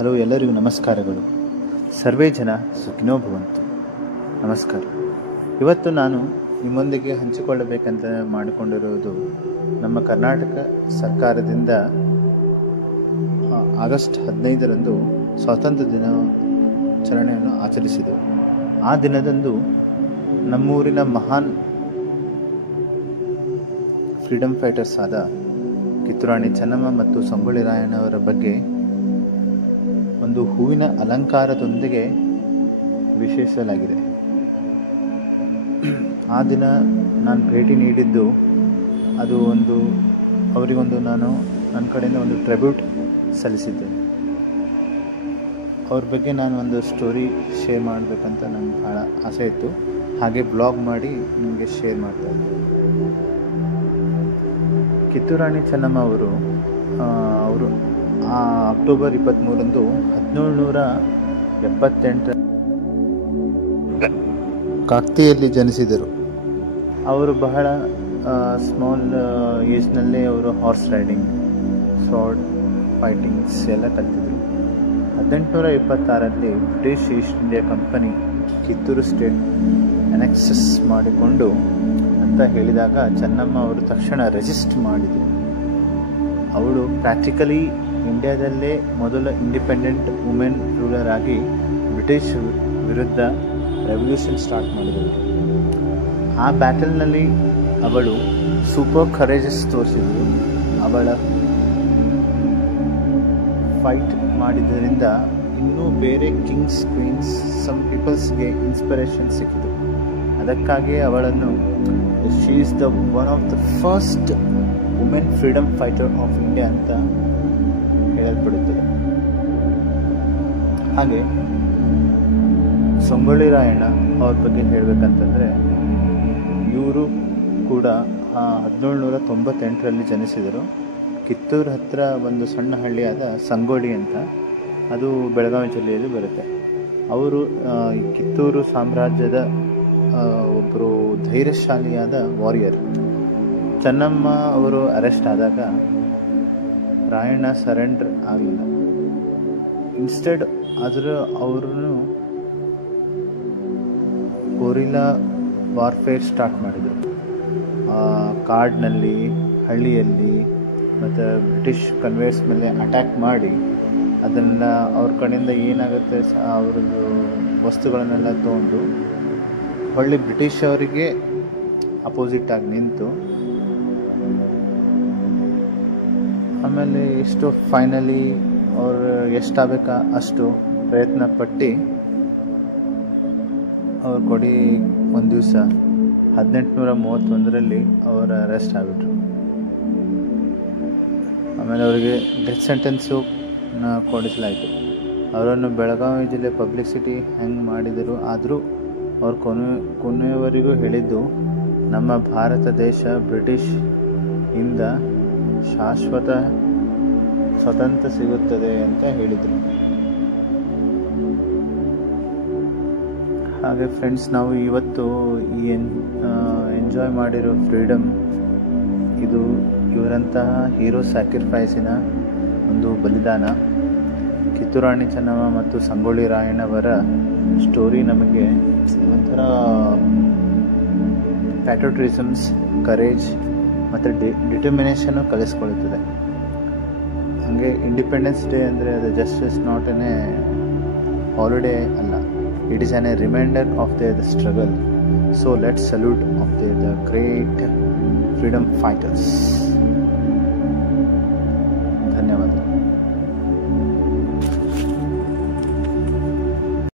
Hello, ಎಲ್ಲರಿಗೂ ನಮಸ್ಕಾರಗಳು. ಸರ್ವೇ ಜನ ಸುಖಿನೋ ಭವಂತು. ನಮಸ್ಕಾರ. ಇವತ್ತು ನಾನು ನಿಮ್ಮೊಂದಿಗೆ ಹಂಚಿಕೊಳ್ಳಬೇಕಂತ ಮಾಡಿಕೊಂಡಿರುವುದು ನಮ್ಮ ಕರ್ನಾಟಕ ಸರ್ಕಾರದಿಂದ ಆಗಸ್ಟ್ 15ರಂದು ಸ್ವಾತಂತ್ರ್ಯ ದಿನಾಚರಣೆಯನ್ನು ಆಚರಿಸಿದೆವು. ಆ ದಿನದಂದು ನಮ್ಮೂರಿನ ಮಹಾನ್ ಫ್ರೀಡಮ್ ಫೈಟರ್ಸ್ ಆದ ಕಿತ್ತೂರಾಣಿ ಚೆನ್ನಮ್ಮ ಮತ್ತು ಸಂಗೊಳ್ಳಿ ರಾಯಣ್ಣವರ ಬಗ್ಗೆ ಒಂದು ಹೂವಿನ ಅಲಂಕಾರದೊಂದಿಗೆ ವಿಶೇಷಲಾಗಿದೆ. ಆ ದಿನ ನಾನು ಭೇಟಿ ನೀಡಿದ್ದು ಅದು ಅವರಿಗೊಂದು ನಾನು ನನ್ನ ಕಡೆಯಿಂದ ಒಂದು ಟ್ರಿಬ್ಯೂಟ್ ಸಲ್ಲಿಸಿದ್ದೆ. ಅವ್ರ ಬಗ್ಗೆ ನಾನು ಒಂದು ಸ್ಟೋರಿ ಶೇರ್ ಮಾಡಬೇಕಂತ ನನಗೆ ಭಾಳ ಆಸೆ ಇತ್ತು. ಹಾಗೆ ಬ್ಲಾಗ್ ಮಾಡಿ ನಿಮಗೆ ಶೇರ್ ಮಾಡ್ತಾಯಿದ್ದೆ. ಕಿತ್ತೂರಾಣಿ ಚೆನ್ನಮ್ಮ ಅವರು ಅಕ್ಟೋಬರ್ 23ರಂದು 1778 ಕಾಕ್ತಿಯಲ್ಲಿ ಜನಿಸಿದರು. ಅವರು ಬಹಳ ಸ್ಮಾಲ್ ಏಜ್ನಲ್ಲೇ ಅವರು ಹಾರ್ಸ್ ರೈಡಿಂಗ್, ಸಾರ್ಡ್ ಫೈಟಿಂಗ್ಸ್ ಎಲ್ಲ ಕಲಿತಿದ್ರು. 1826ರಲ್ಲಿ British East India Company Kittur state annexes ಮಾಡಿಕೊಂಡು ಅಂತ ಹೇಳಿದಾಗ ಚೆನ್ನಮ್ಮ ಅವರು ತಕ್ಷಣ ರೆಜಿಸ್ಟ್ ಮಾಡಿದರು. ಅವಳು ಪ್ರಾಕ್ಟಿಕಲಿ ಇಂಡಿಯಾದಲ್ಲೇ ಮೊದಲ ಇಂಡಿಪೆಂಡೆಂಟ್ ವುಮೆನ್ ರೂಲರ್ ಆಗಿ ಬ್ರಿಟಿಷ್ ವಿರುದ್ಧ ರೆವಲ್ಯೂಷನ್ ಸ್ಟಾರ್ಟ್ ಮಾಡಿದಳು. ಆ ಬ್ಯಾಟಲ್ನಲ್ಲಿ ಅವಳು ಸೂಪರ್ ಕರೇಜಸ್ ತೋರಿಸಿದ್ರು. ಅವಳ ಫೈಟ್ ಮಾಡಿದ್ದರಿಂದ ಇನ್ನೂ ಬೇರೆ ಕಿಂಗ್ಸ್, ಕ್ವೀನ್ಸ್, ಸಮ್ ಪೀಪಲ್ಸ್ಗೆ ಇನ್ಸ್ಪಿರೇಷನ್ ಸಿಕ್ಕಿತು. ಅದಕ್ಕಾಗಿ ಅವಳನ್ನು she is the one of the first women freedom fighter of India ಅಂತ ಹೇಳಲ್ಪಡುತ್ತದೆ. ಹಾಗೆ ಸಂಗೊಳ್ಳಿ ರಾಯಣ್ಣ ಅವ್ರ ಬಗ್ಗೆ ಹೇಳಬೇಕಂತಂದರೆ, ಇವರು ಕೂಡ 1798ರಲ್ಲಿ ಜನಿಸಿದರು. ಕಿತ್ತೂರು ಹತ್ತಿರ ಒಂದು ಸಣ್ಣ ಹಳ್ಳಿಯಾದ ಸಂಗೊಳ್ಳಿ ಅಂತ, ಅದು ಬೆಳಗಾವಿ ಜಿಲ್ಲೆಯಲ್ಲಿ ಬರುತ್ತೆ. ಅವರು ಕಿತ್ತೂರು ಸಾಮ್ರಾಜ್ಯದ ಒಬ್ಬರು ಧೈರ್ಯಶಾಲಿಯಾದ ವಾರಿಯರ್. ಚೆನ್ನಮ್ಮ ಅವರು ಅರೆಸ್ಟ್ ಆದಾಗ ರಾಯಣ್ಣ ಸರೆಂಡರ್ ಆಗಲಿಲ್ಲ. ಇನ್ಸ್ಟೆಡ್ ಅವರನ್ನು ಗೊರಿಲ್ಲಾ ವಾರ್ಫೇರ್ ಸ್ಟಾರ್ಟ್ ಮಾಡಿದರು. ಕಾಡಿನಲ್ಲಿ, ಹಳ್ಳಿಯಲ್ಲಿ ಮತ್ತು ಬ್ರಿಟಿಷ್ ಕನ್ವೇರ್ಸ್ ಮೇಲೆ ಅಟ್ಯಾಕ್ ಮಾಡಿ ಅದನ್ನು ಅವ್ರ ಕಡೆಯಿಂದ ಏನಾಗುತ್ತೆ ಅವ್ರದ್ದು ವಸ್ತುಗಳನ್ನೆಲ್ಲ ತೊಗೊಂಡು ಹೊಳ್ಳಿ ಬ್ರಿಟಿಷ್ ಅವರಿಗೆ ಅಪೋಸಿಟ್ ಆಗಿ ನಿಂತು ಆಮೇಲೆ ಎಷ್ಟು ಫೈನಲಿ ಅವರು ಎಷ್ಟಾಗಬೇಕಾ ಅಷ್ಟು ಪ್ರಯತ್ನ ಪಟ್ಟು ಅವ್ರು ಒಂದು ದಿವಸ 1831ರಲ್ಲಿ ಅವರ ಅರೆಸ್ಟ್ ಆಗಿಬಿಟ್ರು. ಆಮೇಲೆ ಅವರಿಗೆ ಡೆತ್ ಸೆಂಟೆನ್ಸು ಕೊಡಿಸಲಾಯಿತು. ಅವರನ್ನು ಬೆಳಗಾವಿ ಜಿಲ್ಲೆ ಪಬ್ಲಿಸಿಟಿ ಹೆಂಗೆ ಮಾಡಿದರು. ಆದರೂ ಅವ್ರು ಕೊನೆಯವರೆಗೂ ಹೇಳಿದ್ದು, ನಮ್ಮ ಭಾರತ ದೇಶ ಬ್ರಿಟಿಷ್ ಇಂದ ಶಾಶ್ವತ ಸ್ವತಂತ್ರ ಸಿಗುತ್ತದೆ ಅಂತ ಹೇಳಿದರು. ಹಾಗೆ ಫ್ರೆಂಡ್ಸ್, ನಾವು ಇವತ್ತು ಈ ಎಂಜಾಯ್ ಮಾಡಿರೋ ಫ್ರೀಡಮ್, ಇದು ಇವರಂತಹ ಹೀರೋ ಸ್ಯಾಕ್ರಿಫೈಸಿನ ಒಂದು ಬಲಿದಾನ. ಕಿತ್ತೂರಾಣಿ ಚೆನ್ನಮ್ಮ ಮತ್ತು ಸಂಗೊಳ್ಳಿ ರಾಯಣ್ಣವರ ಸ್ಟೋರಿ ನಮಗೆ ಒಂಥರ ಪ್ಯಾಟ್ರಿಯಟಿಸಮ್ಸ್, ಕರೇಜ್ ಮತ್ತು ಡಿಟರ್ಮಿನೇಷನ್ನು ಕಲಿಸ್ಕೊಳ್ಳುತ್ತದೆ. ಹಾಗೆ ಇಂಡಿಪೆಂಡೆನ್ಸ್ ಡೇ ಅಂದರೆ ಅದು just is not a holiday ಅಲ್ಲ, it is a reminder of the struggle. So let's salute of the great freedom fighters.